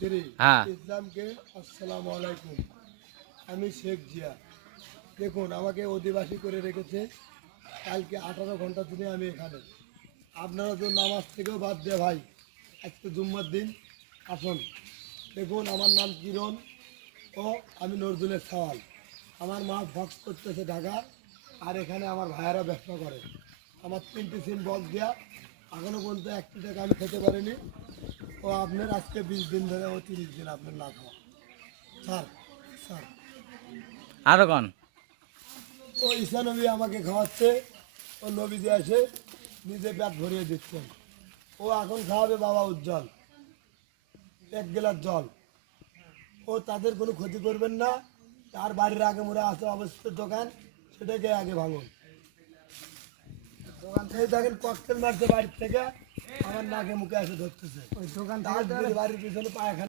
হ্যাঁ ইসলামকে আসসালামু আলাইকুম। আমি শেখ জিয়া। দেখুন, আমাকে অধিবাসী করে রেখেছে। কালকে 18 ঘন্টা ধরে আমি এখানে। আপনারা তো নামাজ থেকেও বাদ দেয় ভাই, আজকে জুম্মার দিন আসুন। দেখুন, আমার নাম কিরণ ও আমি নজরুলের সওয়াল। আমার মা ফক্স করতেছে ঢাকা, আর এখানে আমার ভাইয়েরা ব্যবসা করে। আমার 3টি সিম বক্স দেওয়া, এখনও পর্যন্ত 1টি টাকা আমি খেতে পারিনি। ও আপনার আজকে 20 দিন ধরে, ও 30 দিন আপনার না খাওয়া। স্যার স্যার আরো কন ও ঈশা নবী আমাকে খাওয়াচ্ছে। ও নবীজি এসে নিজে পেট ভরিয়ে দিচ্ছেন। ও এখন খাওয়াবে বাবা উজ্জ্বল 1 গ্লাস জল। ও তাদের কোনো ক্ষতি করবেন না। তার বাড়ির আগে মোড়া আছে অবস্থিত দোকান, সেটাকে আগে ভাঙুন। দোকান থেকে দেখেন ককটেল মারছে বাড়ির থেকে, আমার নাকে মুখে এসে ধরতেছে। ওই দোকান বাড়ির পিছনে পায়খানা।